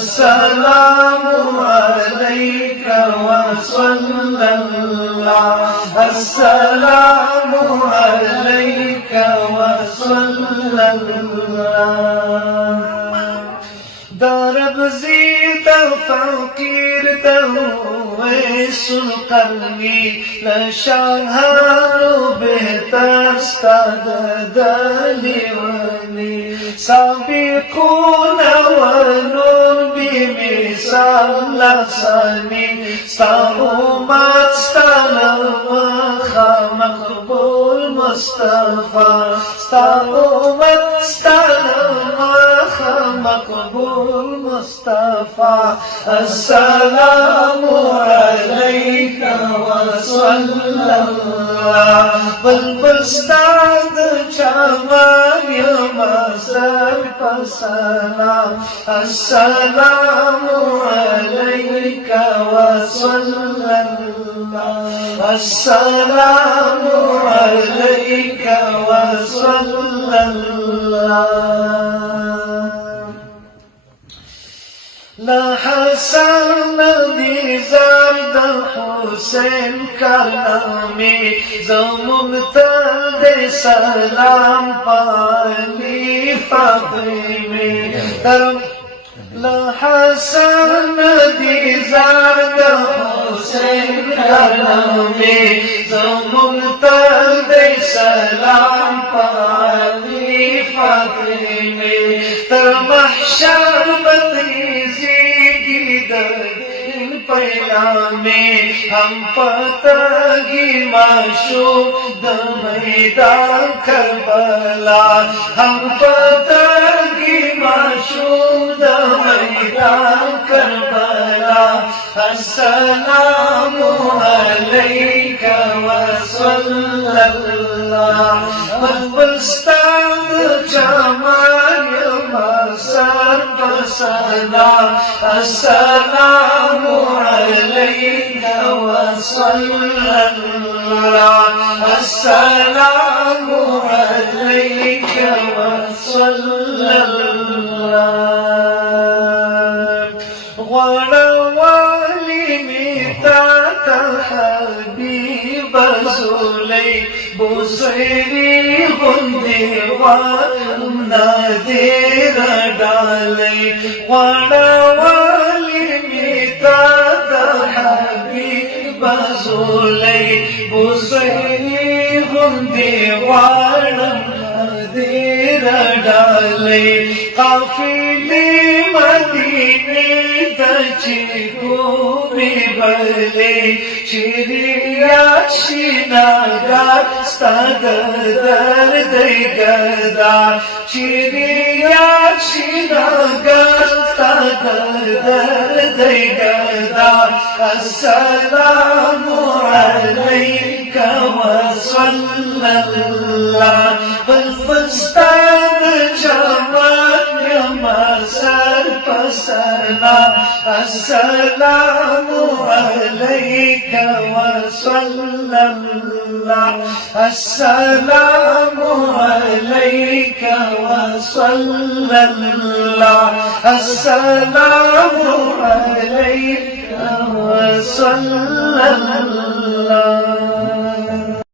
अस्सलामु अलैका वसल्लल्लाह, अस्सलामु अलैका वसल्लल्लाह। दरब ज़ीदा फ़कीर तवैसुल क़रनी लशाहारो बेहतस्ताद दलीवनी साबिक़ून वनून बिमिसाल लसानी स्ताउमत स्तालमखा मक़बूल मुस्तफ़ा स्ताउमत स्तालमखा मक़बूल मुस्तफ़ा। अस्सलामु अलैका वसल्लल्लाह। बुलबुस्ताद चमन मज़र पसलाम। अस्सलामु अलैका वसल्लल्लाह, अस्सलामु अलैका वसल्लल्लाह। लहसन दीज़ाद हुसैन करनामी ज़मुमतद सलाम पाली फ़ातिमी तरम। लहसन दीज़ाद हुसैन करनामी ज़मुमतद सलाम पाली फ़ातिमी तर महशर पैगामे हम पतगी माशूक द मैदान करबला, हम पतगी माशूक द मैदान करबला। अस्सलामु अलैका वसल्लल्लाह। बुलबुस्ताद चमन मज़र पसलाम। अस्सलामु अलैका वसल्लल्लाह, अस्सलामु अलैका वसल्लल्लाह। गणवाली मिता हबीब ज़ुलै बुसैरी गुंदेवा नदीर डाले। गणवाली मिता हबीब ज़ुलै बुसैरी गुंदेवा नदीर डाले। काफिले मदीने दची घूमी भले चिरिया शिनागा स्तादर दैगदा चिरिया शिनागा स्तादर दैगदा। अस्सलामु अलैका वसल्लल्लाह। बुलबुस्ताद चमन मज़र पसलाम। अस्सलामु अलैका वसल्लल्लाह, अस्सलामु अलैका वसल्लल्लाह, अस्सलामु अलैका वसल्लल्लाह।